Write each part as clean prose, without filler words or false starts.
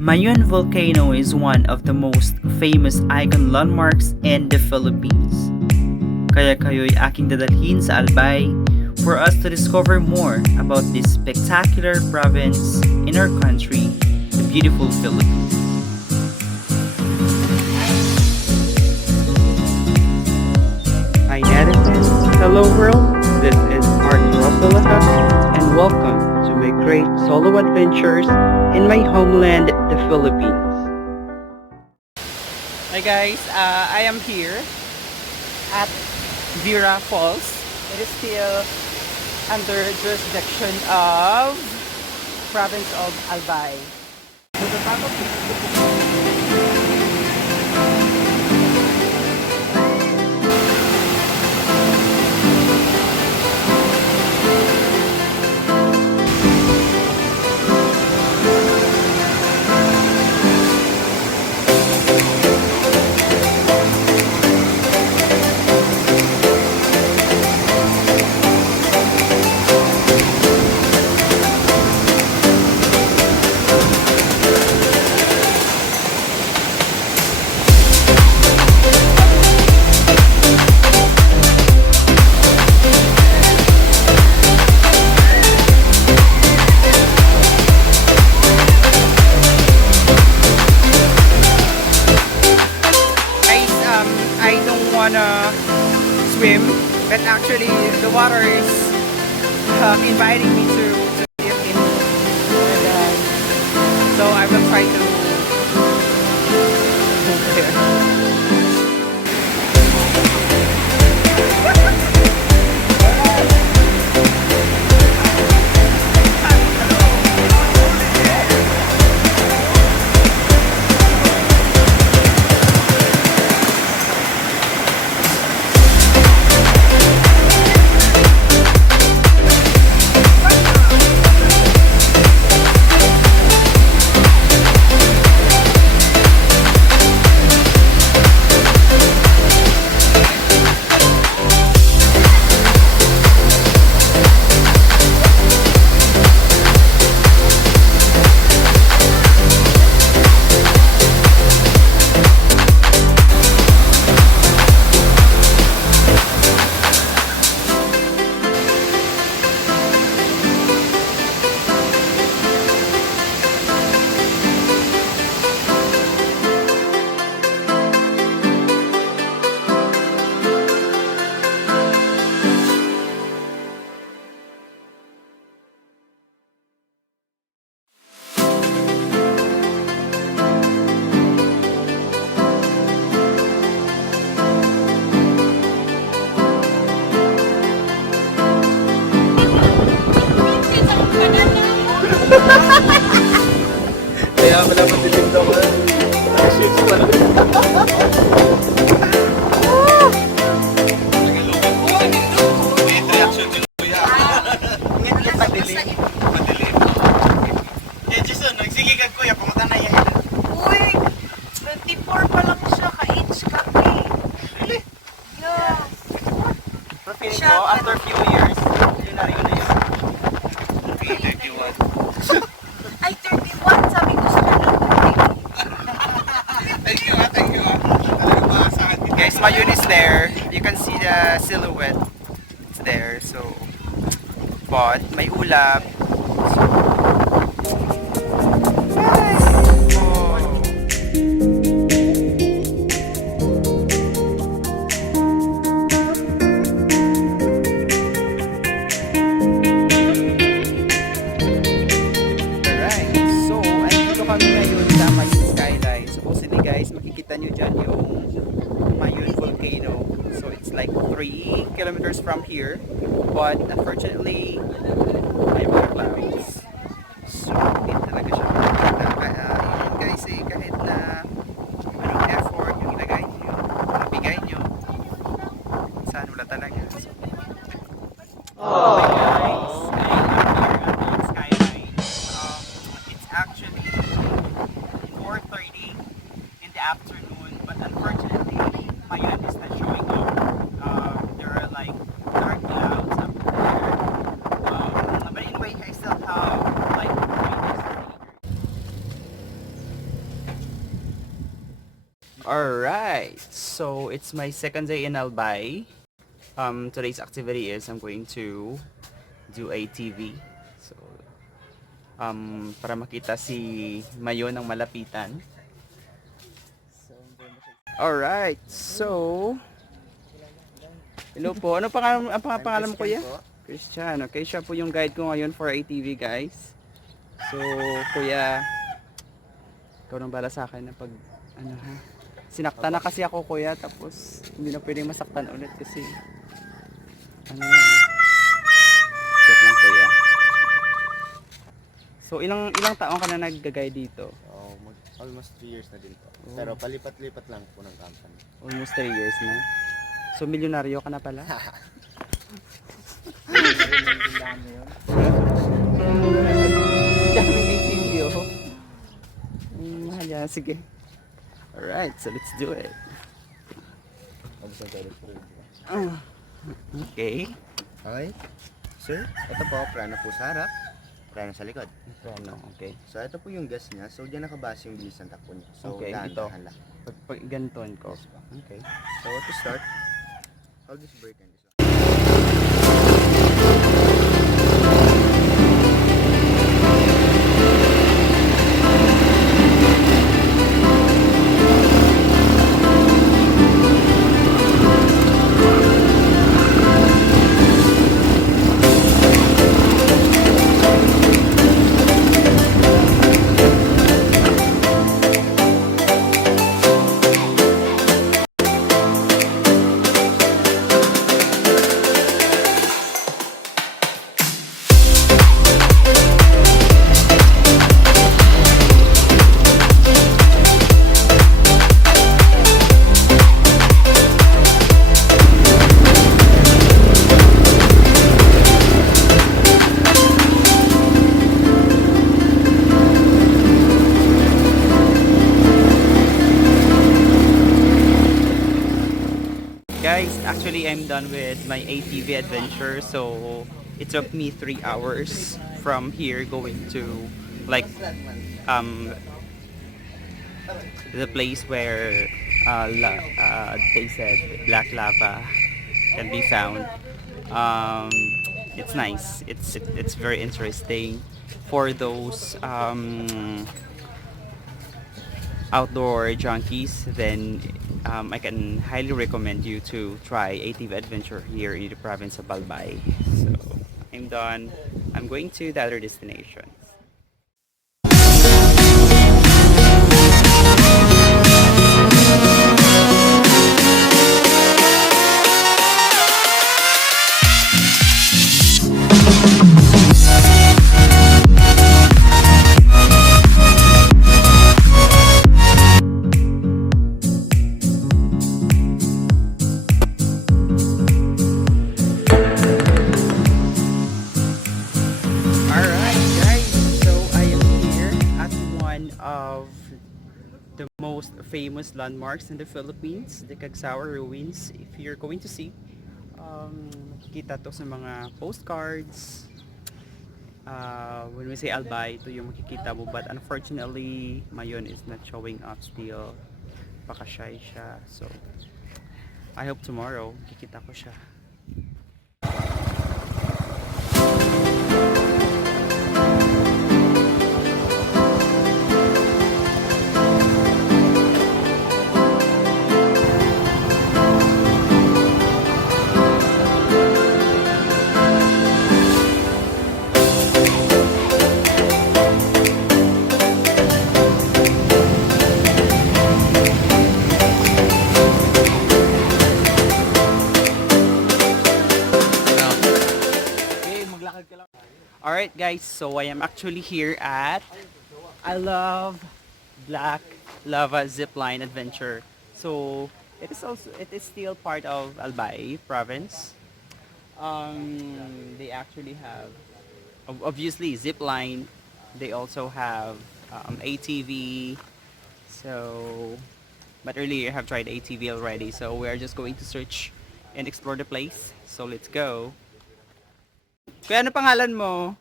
Mayon Volcano is one of the most famous icon landmarks in the Philippines. Kaya kayo'y aking dadalhin sa Albay for us to discover more about this spectacular province in our country, the beautiful Philippines. Hi netizens, hello world, this is part2 and welcome to my great solo adventures in my homeland, the Philippines. Hi guys, I am here at Vera Falls. It is still under jurisdiction of province of Albay. So the back of swim, but actually the water is inviting me to dip in, and so I will try to move there. Kaya pala matilim daw ko. Shit pala. Reaction din kuya. Ngit madilim. Madilim. Eh Jason, nagsigigan kuya pamunta na yan. Uy, 24 pa lang siya ka-age kami. Really? Yeah. Pero feeling ko, after few years, yun na rin na yun. Okay, 31. Ay, 31, sabi ko sa kanila. Thank you. Guys, Mayon is there. You can see the silhouette. It's there. So, but may ulap. So, makikita nyo dyan yung Mayon Volcano. So it's like 3 kilometers from here, but unfortunately may mga clouds. So hindi talaga siya makikita. Yun guys kahit na anong effort yung ilagay nyo, nabigay nyo, saan wala talaga. So, guys, skyline. It's actually 4:30 in the afternoon, but unfortunately Mayon is not showing up. There are like dark clouds up there, but anyway I still have Alright, so it's my second day in Albay. Today's activity is I'm going to do ATV. So, para makita si Mayon ng malapitan. Alright, so hello po. Ano pangalan, ang pangalan mo kuya? Christian. Okay, siya po yung guide ko ngayon for ATV guys. So, kuya, ikaw nang bala sa akin na pag ano ha. Sinaktan na kasi ako kuya, tapos hindi na pwedeng masaktan ulit kasi ano na eh. Joke lang kuya. So ilang taon ka na nag-guide dito? Oh, almost 3 years na din po. Oh. Pero palipat-lipat lang po ng company. Almost 3 years na. So milyonaryo ka na pala? Daming ATV oh. Mahal yan, sige. Alright, so let's do it. Okay. Okay. Sir, ito po, preno po sa harap, preno sa likod. Ano, okay. So, ito po yung gas niya. So, diyan nakabase yung bilis ng takbo niya. So, Okay, ito. dahan-dahan lang. Pag ganton ko. Okay. So, to start, hold this brake and this one. Guys, actually I'm done with my ATV adventure. So it took me 3 hours from here going to like the place where they said black lava can be found. It's nice. It's very interesting for those outdoor junkies. Then I can highly recommend you to try ATV adventure here in the province of Albay. So I'm done. I'm going to the other destinations. The most famous landmarks in the Philippines, the Cagsawa ruins. If you're going to see, makikita to sa mga postcards. When we say Albay, ito yung makikita mo, but unfortunately Mayon is not showing up still. Pakashy siya, so I hope tomorrow makikita ko siya. Alright guys, so I am actually here at I Love Black Lava Zipline Adventure. So it is still part of Albay province. They actually have obviously zipline. They also have ATV. So but earlier I have tried ATV already. So we are just going to search and explore the place. So let's go. Kuya, ano pangalan mo?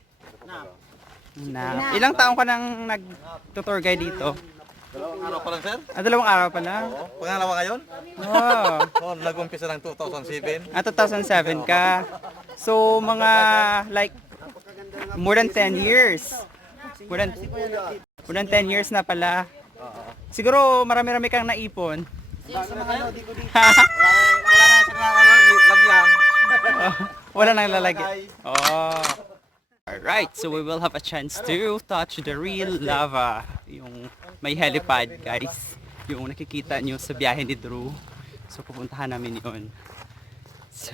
Na. Ilang taong ka nang nag-tour guide dito? Dalawang araw pa lang, sir? Dalawang araw pa lang. Oo. Pangalawa ngayon? Wow. Oo, nag-umpisa ng 2007. 2007 ka. So, mga like more than 10 years. More than 10 years na pala. Siguro marami-rami kang naipon. Wala nang lalagyan. Oh. Alright, so we will have a chance to touch the real lava. Yung may helipad, guys. Yung nakikita nyo sa biyahe ni Drew. So pupuntahan namin yun. So,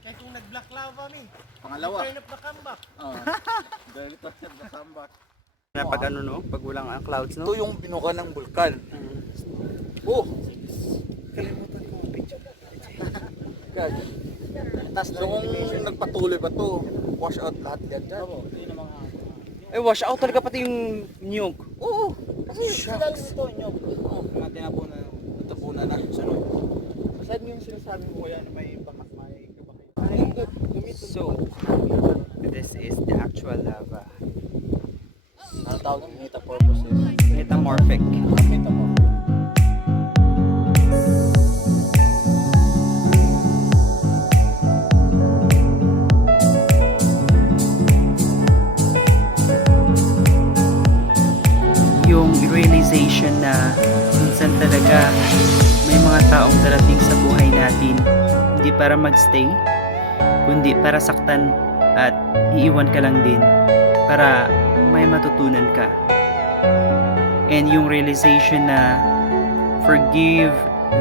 Kaya kung nag-black lava mi. Pangalawa. Turn up na comeback. na pag ano no, pag walang clouds no. Ito yung binuka ng bulkan. Oh! Kalimutan ko ang picture. So kung nagpatuloy pa to, wash out lahat yan dyan. Eh, wash out talaga pati yung nyug. Oo! Kasi sila ito nyo. Natin na po na natapunan na. Saan yung sinasabi mo yan na may baka may So, this is the actual lava. Ano tawag ng metamorphosis? Metamorphic. Yung realization na minsan talaga may mga taong darating sa buhay natin hindi para magstay kundi para saktan at iiwan ka lang din para may matutunan ka. And yung realization na forgive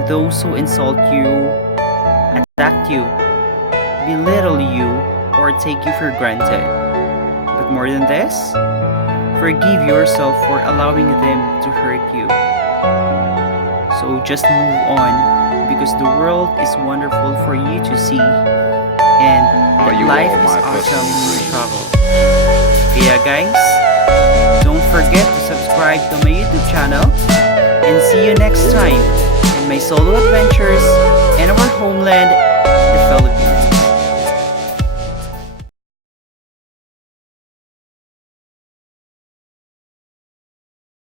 those who insult you, attack you, belittle you, or take you for granted. But more than this, forgive yourself for allowing them to hurt you. So just move on because the world is wonderful for you to see and life is awesome when you travel. Kaya guys, don't forget to subscribe to my YouTube channel and see you next time in my solo adventures in our homeland